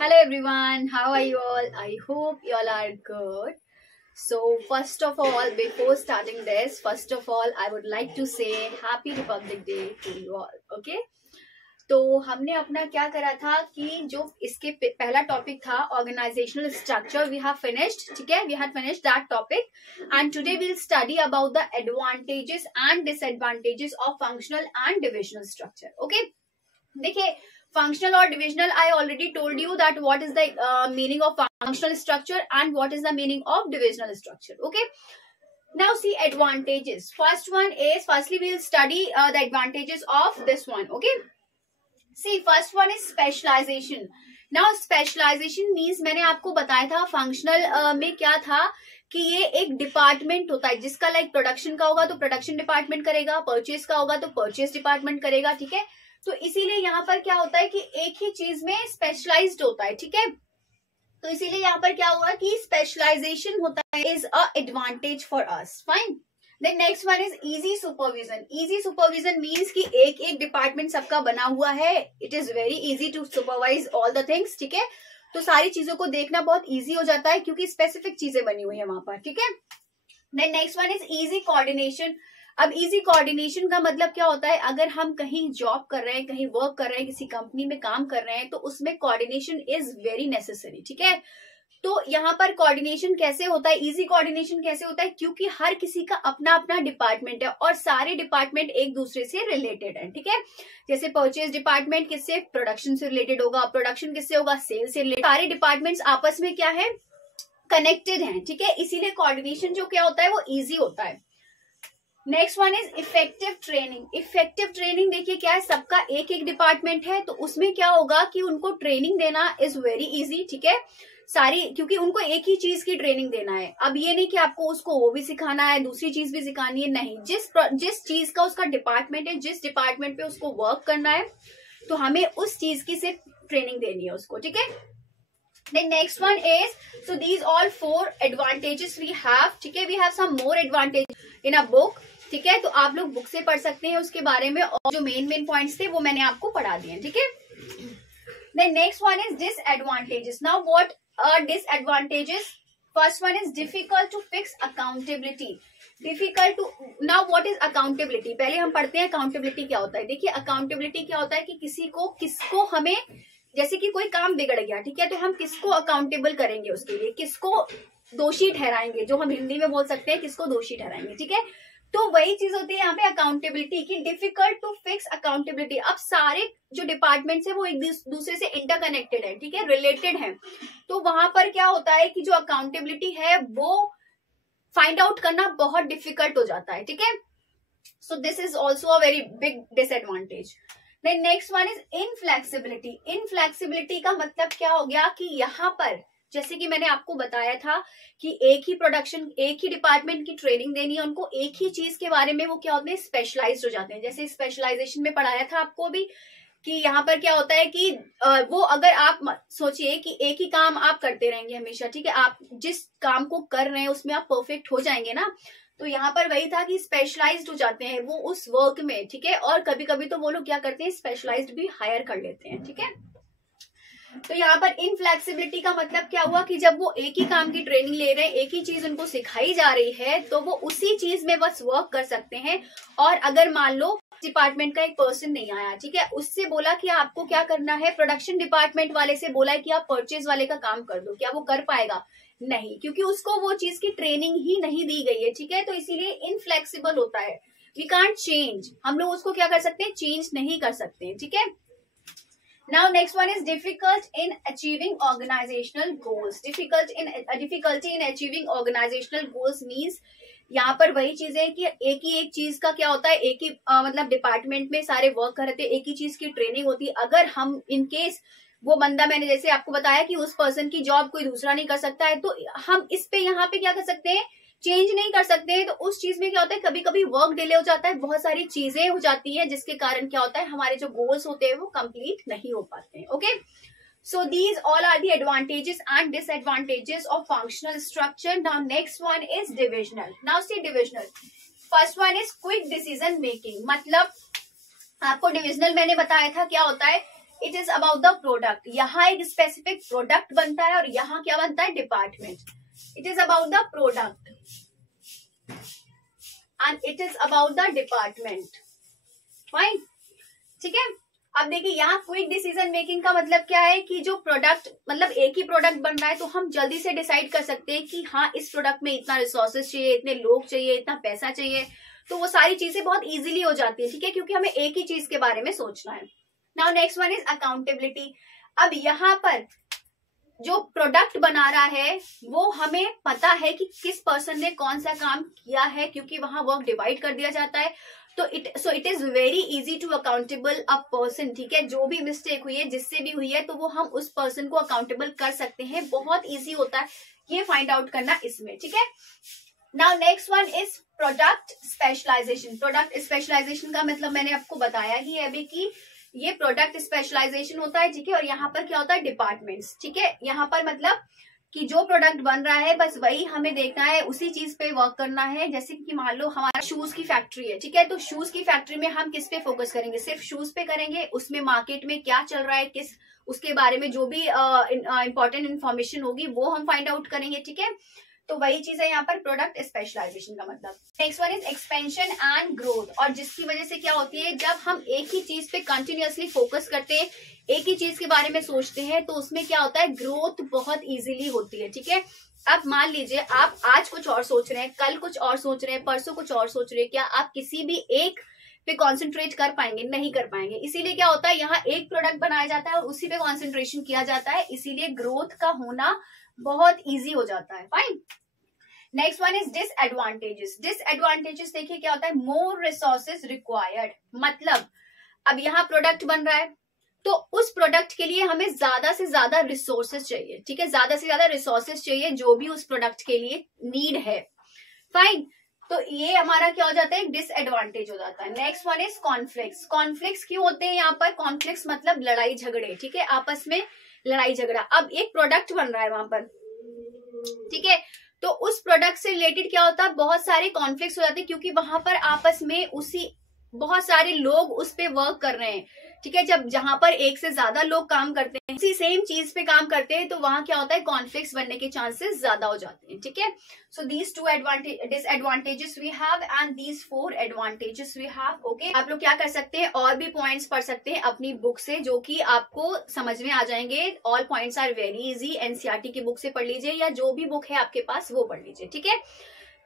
Hello everyone, how are you all? I hope you all are good. So first of all, before starting this, I would like to say Happy Republic Day to you all. Okay? तो हमने अपना क्या करा था कि जो इसके पहला टॉपिक था organisational structure we have finished. ठीक है, we had finished that topic and today we will study about the advantages and disadvantages of functional and divisional structure. Okay, देखिए functional or divisional, I already told you that what is the meaning of functional structure and what is the meaning of divisional structure. Okay, now see advantages. Firstly we will study the advantages of this one. Okay, see first one is specialization. Now specialization means मैंने आपको बताया था functional में क्या था कि ये एक डिपार्टमेंट होता है जिसका लाइक प्रोडक्शन का होगा तो प्रोडक्शन डिपार्टमेंट करेगा, परचेज का होगा तो परचेज डिपार्टमेंट करेगा. ठीक है, तो इसीलिए यहाँ पर क्या होता है कि एक ही चीज में स्पेशलाइज्ड होता है. ठीक है, तो इसीलिए यहाँ पर क्या हुआ कि स्पेशलाइजेशन होता है is a advantage for us. Fine. Then next one is easy supervision. Easy supervision means कि एक एक डिपार्टमेंट सबका बना हुआ है. It is very easy to supervise all the things. ठीक है, तो सारी चीजों को देखना बहुत इजी हो जाता है क्योंकि स्पेसिफिक चीजें बनी हुई है वहां पर. ठीक है, then next one is easy coordination. अब इजी कोऑर्डिनेशन का मतलब क्या होता है, अगर हम कहीं जॉब कर रहे हैं, कहीं वर्क कर रहे हैं, किसी कंपनी में काम कर रहे हैं तो उसमें कोऑर्डिनेशन इज वेरी नेसेसरी. ठीक है, तो यहाँ पर कोऑर्डिनेशन कैसे होता है, इजी कोऑर्डिनेशन कैसे होता है, क्योंकि हर किसी का अपना अपना डिपार्टमेंट है और सारे डिपार्टमेंट एक दूसरे से रिलेटेड है. ठीक है, जैसे परचेज डिपार्टमेंट किससे, प्रोडक्शन से रिलेटेड होगा, प्रोडक्शन किससे होगा, सेल से रिलेटेड. सारे डिपार्टमेंट्स आपस में क्या है, कनेक्टेड है. ठीक है, इसीलिए कोऑर्डिनेशन जो क्या होता है वो इजी होता है. Next one is effective training. Effective training देखिए क्या है, सबका एक एक डिपार्टमेंट है तो उसमें क्या होगा कि उनको ट्रेनिंग देना इज वेरी इजी. ठीक है, सारी, क्योंकि उनको एक ही चीज की ट्रेनिंग देना है. अब ये नहीं कि आपको उसको वो भी सिखाना है, दूसरी चीज भी सिखानी है, नहीं. जिस चीज का उसका डिपार्टमेंट है, जिस डिपार्टमेंट पे उसको वर्क करना है तो हमें उस चीज की सिर्फ ट्रेनिंग देनी है उसको. ठीक है, then next one is, so these all 4 advantages we have. ठीक है, we have some more advantage in a book. ठीक है, तो आप लोग बुक से पढ़ सकते हैं उसके बारे में और जो मेन पॉइंट्स थे वो मैंने आपको पढ़ा दिए. ठीक है, then next one is disadvantages. Now what are disadvantages? First one is difficult to fix accountability. Difficult to, now what is accountability? पहले हम पढ़ते हैं accountability क्या होता है. देखिए accountability क्या होता है कि किसको हमें, जैसे कि कोई काम बिगड़ गया, ठीक है, तो हम किसको अकाउंटेबल करेंगे, उसके लिए किसको दोषी ठहराएंगे, जो हम हिंदी में बोल सकते हैं किसको दोषी ठहराएंगे. ठीक है, तो वही चीज होती है यहाँ पे अकाउंटेबिलिटी की. Difficult to fix accountability. अब सारे जो डिपार्टमेंट्स है वो एक दूसरे से इंटरकनेक्टेड है. ठीक है, रिलेटेड है, तो वहां पर क्या होता है कि जो अकाउंटेबिलिटी है वो फाइंड आउट करना बहुत डिफिकल्ट हो जाता है. ठीक है, so this is also a very big disadvantage. Then next one is inflexibility. Inflexibility का मतलब क्या हो गया कि यहाँ पर जैसे कि मैंने आपको बताया था कि एक ही प्रोडक्शन, एक ही डिपार्टमेंट की ट्रेनिंग देनी है उनको, एक ही चीज के बारे में वो क्या होते हैं, स्पेशलाइज्ड हो जाते हैं. जैसे स्पेशलाइजेशन में पढ़ाया था आपको अभी कि यहाँ पर क्या होता है कि वो, अगर आप सोचिए कि एक ही काम आप करते रहेंगे हमेशा, ठीक है, आप जिस काम को कर रहे हैं उसमें आप परफेक्ट हो जाएंगे ना, तो यहाँ पर वही था कि स्पेशलाइज्ड हो जाते हैं वो उस वर्क में. ठीक है, और कभी कभी तो वो लोग क्या करते हैं, स्पेशलाइज्ड भी हायर कर लेते हैं. ठीक है, तो यहाँ पर इनफ्लेक्सिबिलिटी का मतलब क्या हुआ कि जब वो एक ही काम की ट्रेनिंग ले रहे हैं, एक ही चीज उनको सिखाई जा रही है, तो वो उसी चीज में बस वर्क कर सकते हैं. और अगर मान लो डिपार्टमेंट का एक पर्सन नहीं आया, ठीक है, उससे बोला कि आपको क्या करना है, प्रोडक्शन डिपार्टमेंट वाले से बोला है कि आप परचेज वाले का काम कर दो, क्या वो कर पाएगा, नहीं, क्योंकि उसको वो चीज की ट्रेनिंग ही नहीं दी गई है. ठीक है, तो इसीलिए इनफ्लेक्सिबल होता है. वी कांट चेंज, हम लोग उसको क्या कर सकते हैं, चेंज नहीं कर सकते हैं. ठीक है, now next one is difficult in achieving organizational goals. difficulty in achieving organizational goals means यहाँ पर वही चीज है कि एक चीज का क्या होता है, एक ही मतलब डिपार्टमेंट में सारे वर्क कर रहे थे, एक ही चीज की ट्रेनिंग होती है. अगर हम इन केस वो बंदा, मैंने जैसे आपको बताया कि उस पर्सन की जॉब कोई दूसरा नहीं कर सकता है, तो हम इस पे यहाँ पे क्या कर सकते हैं, चेंज नहीं कर सकते हैं. तो उस चीज में क्या होता है, कभी कभी वर्क डिले हो जाता है, बहुत सारी चीजें हो जाती है जिसके कारण क्या होता है, हमारे जो गोल्स होते हैं वो कंप्लीट नहीं हो पाते हैं. Okay, so these all are the advantages and disadvantages of functional structure. Now next one is divisional. Now see divisional. First one is quick decision making. मतलब आपको डिविजनल मैंने बताया था क्या होता है it is about the product. यहाँ एक स्पेसिफिक प्रोडक्ट बनता है और यहाँ क्या बनता है, department. It is about the product and it is about the department. Fine, ठीक है. अब देखिए यहाँ क्विक डिसीजन मेकिंग का मतलब क्या है कि जो प्रोडक्ट, मतलब एक ही प्रोडक्ट बन रहा है तो हम जल्दी से डिसाइड कर सकते हैं कि हाँ इस प्रोडक्ट में इतना रिसोर्सेज चाहिए, इतने लोग चाहिए, इतना पैसा चाहिए. तो वो सारी चीजें बहुत इजीली हो जाती है, ठीक है, क्योंकि हमें एक ही चीज के बारे में सोचना है. Now next one is accountability. अब यहाँ पर जो प्रोडक्ट बना रहा है वो हमें पता है कि किस पर्सन ने कौन सा काम किया है, क्योंकि वहां वर्क डिवाइड कर दिया जाता है. तो it is very easy to accountable a person, ठीक है. जो भी मिस्टेक हुई है, जिससे भी हुई है, तो वो हम उस पर्सन को अकाउंटेबल कर सकते हैं. बहुत इजी होता है ये फाइंड आउट करना इसमें, ठीक है. Now next one is product specialisation. Product specialisation का मतलब मैंने आपको बताया ही है अभी कि ये प्रोडक्ट स्पेशलाइजेशन होता है, ठीक है. और यहाँ पर क्या होता है, डिपार्टमेंट्स, ठीक है. यहाँ पर मतलब कि जो प्रोडक्ट बन रहा है बस वही हमें देखना है, उसी चीज पे वर्क करना है. जैसे कि मान लो हमारा शूज की फैक्ट्री है, ठीक है. तो शूज की फैक्ट्री में हम किस पे फोकस करेंगे, सिर्फ शूज पे करेंगे. उसमें मार्केट में क्या चल रहा है, किस उसके बारे में जो भी इंपॉर्टेंट इन्फॉर्मेशन होगी वो हम फाइंड आउट करेंगे, ठीक है. तो वही चीज है यहाँ पर प्रोडक्ट स्पेशलाइजेशन का मतलब. Next one is expansion and growth. और जिसकी वजह से क्या होती है, जब हम एक ही चीज पे कंटिन्यूअसली फोकस करते हैं, एक ही चीज के बारे में सोचते हैं, तो उसमें क्या होता है, ग्रोथ बहुत इजीली होती है, ठीक है. अब मान लीजिए आप आज कुछ और सोच रहे हैं, कल कुछ और सोच रहे हैं, परसों कुछ और सोच रहे हैं, क्या आप किसी भी एक पे कॉन्सेंट्रेट कर पाएंगे, नहीं कर पाएंगे. इसीलिए क्या होता है, यहाँ एक प्रोडक्ट बनाया जाता है और उसी पे कॉन्सेंट्रेशन किया जाता है, इसीलिए ग्रोथ का होना बहुत इजी हो जाता है. Fine. Next one is disadvantages. Disadvantages देखिए क्या होता है, मोर रिसोर्सेज रिक्वायर्ड. मतलब अब यहाँ प्रोडक्ट बन रहा है तो उस प्रोडक्ट के लिए हमें ज्यादा से ज्यादा रिसोर्सेज चाहिए, ठीक है. ज्यादा से ज्यादा रिसोर्सेज चाहिए जो भी उस प्रोडक्ट के लिए नीड है. फाइन. तो ये हमारा क्या हो जाता है, डिसएडवांटेज हो जाता है. Next one is conflicts. Conflicts क्यों होते हैं यहाँ पर, कॉन्फ्लिक्ट्स मतलब लड़ाई झगड़े, ठीक है, आपस में लड़ाई झगड़ा. अब एक प्रोडक्ट बन रहा है वहां पर, ठीक है. तो उस प्रोडक्ट से रिलेटेड क्या होता है, बहुत सारे कॉन्फ्लिक्ट्स हो जाते हैं, क्योंकि वहां पर आपस में उसी बहुत सारे लोग उस पे वर्क कर रहे हैं, ठीक है. जब जहां पर एक से ज्यादा लोग काम करते हैं, उसी सेम चीज पे काम करते हैं, तो वहां क्या होता है, कॉन्फ्लिक्ट्स बनने के चांसेस ज्यादा हो जाते हैं, ठीक है. So these two disadvantages we have and these 4 advantages we have. Okay, आप लोग क्या कर सकते हैं, और भी पॉइंट्स पढ़ सकते हैं अपनी बुक से, जो कि आपको समझ में आ जाएंगे. All points are very easy. NCERT की बुक से पढ़ लीजिए या जो भी बुक है आपके पास वो पढ़ लीजिए, ठीक है.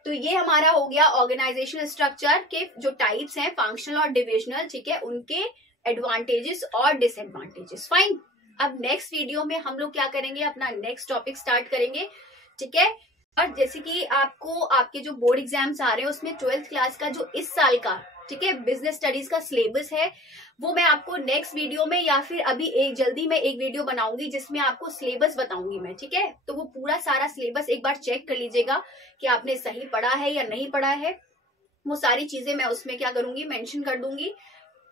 तो ये हमारा हो गया ऑर्गेनाइजेशनल स्ट्रक्चर के जो टाइप्स हैं, फंक्शनल और डिविजनल, ठीक है, उनके एडवांटेजेस और डिसएडवांटेजेस. फाइन. अब नेक्स्ट वीडियो में हम लोग क्या करेंगे, अपना नेक्स्ट टॉपिक स्टार्ट करेंगे, ठीक है. और जैसे कि आपको आपके जो बोर्ड एग्जाम्स आ रहे हैं उसमें 12th क्लास का जो इस साल का, ठीक है, बिजनेस स्टडीज का सिलेबस है, वो मैं आपको नेक्स्ट वीडियो में या फिर अभी एक जल्दी में एक वीडियो बनाऊंगी जिसमें आपको सिलेबस बताऊंगी मैं, ठीक है. तो वो पूरा सारा सिलेबस एक बार चेक कर लीजिएगा कि आपने सही पढ़ा है या नहीं पढ़ा है. वो सारी चीजें मैं उसमें क्या करूंगी, मेंशन कर दूंगी.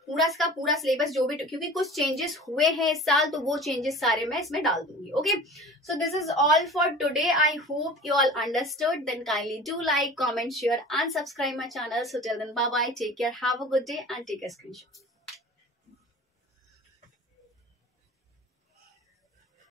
पूरा इसका पूरा सिलेबस जो भी, क्योंकि कुछ चेंजेस हुए हैं इस साल, तो वो चेंजेस सारे मैं इसमें डाल दूंगी. Okay, so this is all for today. I hope you all understood. Then kindly do like, comment, share and subscribe my channel. So till then, bye bye, take care, have a good day and take a screenshot.